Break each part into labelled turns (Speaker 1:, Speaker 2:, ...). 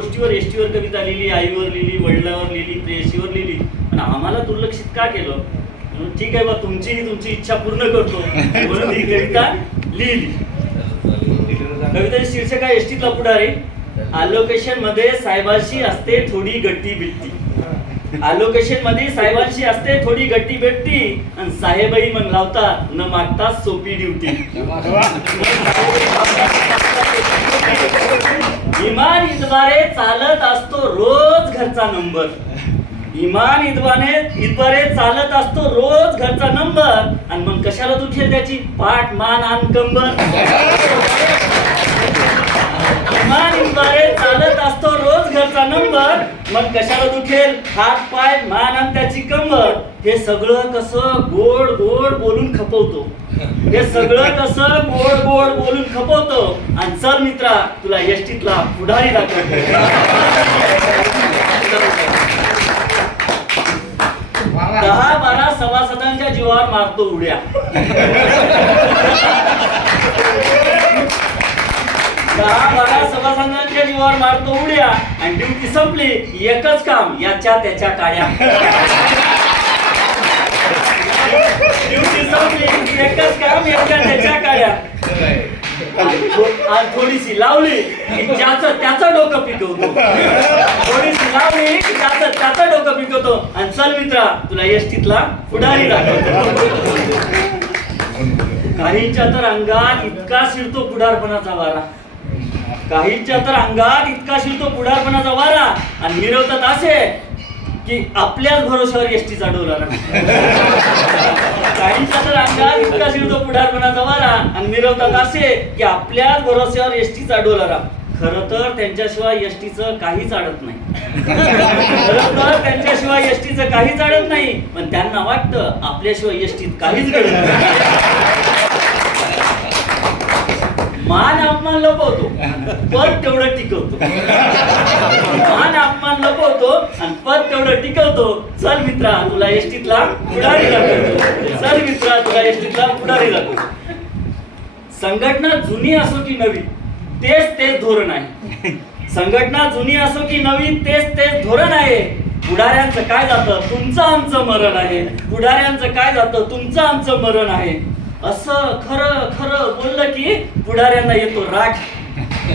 Speaker 1: गोष्टीवर एसटीवर कविता लिहिली आईवर लिहिली वडिलावर लिहिली प्रेयसीवर लिहिली. पण आम्हाला दुर्लक्षित का केलं? म्हणून ठीक आहे बा तुमची तुमची इच्छा पूर्ण करतो. म्हणून ही कविता लिहिली. कवितेचे शीर्षक आहे एसटीतला पुढारी. आलोकेशनमध्ये साहेबांशी असते थोडी गट्टी बिट्टी. आलोकेशनमध्ये साहेबांशी असते थोडी गट्टी बेट्टी. आणि साहेबही मग लावतात न मागता सोपी ड्युटी. इमान इतबारे चालत असतो रोज घरचा नंबर. इमान इतबाने इतबारे चालत असतो रोज घरचा नंबर. आणि मग कशाला दुखेल त्याची? पाठ मान आण कंबर. इमान इतबारे चालत असतो रोज नंबर मग कशाला दुखेल? हात पाय मान आणि त्याची कंबर. हे सगळं कसं गोड गोड बोलून खपवतो. हे सगळं कसं गोड गोड बोलून खपवतो. आणि चल मित्रा तुला यष्टीतला पुढारी दाखवतो. दहा बारा सभासदांच्या जीवावर मारतो उड्या. बारा सभासदांच्या जीवावर मारतो उड्या आणि ड्युटी संपली एकच काम याच्या त्याच्या काड्या. ड्युटी संपली एकच काम याच्या त्याच्या काड्या. आणि थोडीशी लावली की ज्याचं त्याचं डोकं पिकवतो. थोडीशी लावली की ज्याचं त्याचं डोकं पिकवतो. आणि चल मित्रा तुला एसटीतला पुढारी दाखवतो. काहींच्या तर अंगात इतका शिरतो पुढारपणाचा वारा. काहींच्या तर अंगात इतका शिरतो पुढारपणाचा वारा. आणि मिरवतात असे की आपल्याच भरोश्यावर एसटी चढवला काहींच्या तर अंगात इतका शिरतो पुढारपणाचा वारा. आणि मिरवतात असे की आपल्याच भरोश्यावर एसटी चढवला खर तर त्यांच्याशिवाय एसटीचं काहीच अडत नाही. खर तर त्यांच्याशिवाय एसटीचं काहीच अडत नाही. पण त्यांना वाटतं आपल्याशिवाय एसटीत काहीच घडत नाही. मान अपमान लपवतो. पद तेवढं टिकवतो. मान अपमान लपवतो आणि पद तेवढं टिकवतो. चल मित्रा तुला एसटीतला पुढारी दाखवतो. चल मित्रा तुला एसटीतला पुढारी दाखवतो. संघटना जुनी असो की नवी तेच तेच धोरण आहे. संघटना जुनी असो की नवी तेच तेच धोरण आहे. पुढाऱ्यांचं काय जातं? तुमचं आमचं मरण आहे. पुढाऱ्यांचं काय जातं? तुमचं आमचं मरण आहे. असं खरं खरं बोललं की पुढाऱ्यांना येतो राग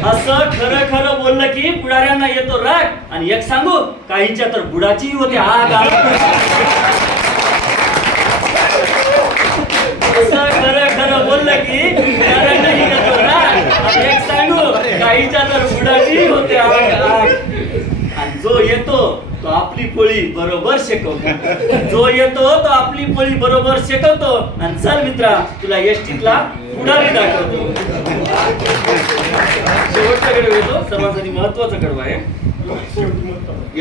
Speaker 1: असं खरं खरं बोललं की पुढाऱ्यांना येतो राग आणि एक सांगू काहींच्या तर बुडाची होते आग आग. असं खरं खरं बोललं की पुढाऱ्यांनाही येतो राग आणि एक सांगू काहींच्या तर बुडाची होते आग आग आणि जो येतो तो आपली पोळी बरोबर शेकवतो. जो येतो तो आपली पोळी बरोबर शेकवतो. आणि चल मित्रा तुला एसटीतला पुढारी दाखवतो. शेवटचा कडवा येतो. समाजाने महत्त्वाचा कडवा आहे.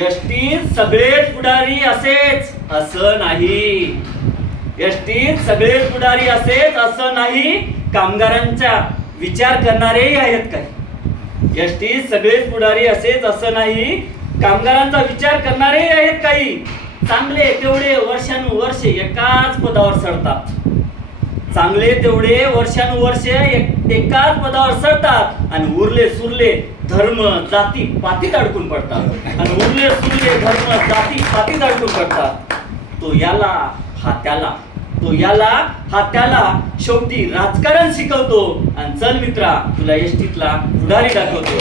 Speaker 1: एसटीत सगळेच पुढारी असेच असं नाही. एसटीत सगळेच पुढारी असेच असं नाही. कामगारांचा विचार करणारेही आहेत काही. एसटीत सगळेच पुढारी असेच असं नाही. कामगारांचा विचार करणारे आहेत काही. चांगले तेवढे वर्षानुवर्षे एकाच पदावर चढतात. चांगले तेवढे वर्षानुवर्षे एकाच पदावर चढतात आणि उरले सुरले धर्म जाती पातीत अडकून पडतात. आणि उरले सुरले धर्म जाती पातीत अडकून पडतात. तो याला हा त्याला. तो याला हा त्याला शेवटी राजकारण शिकवतो. आणि चल मित्रा तुला एसटीतला पुढारी दाखवतो.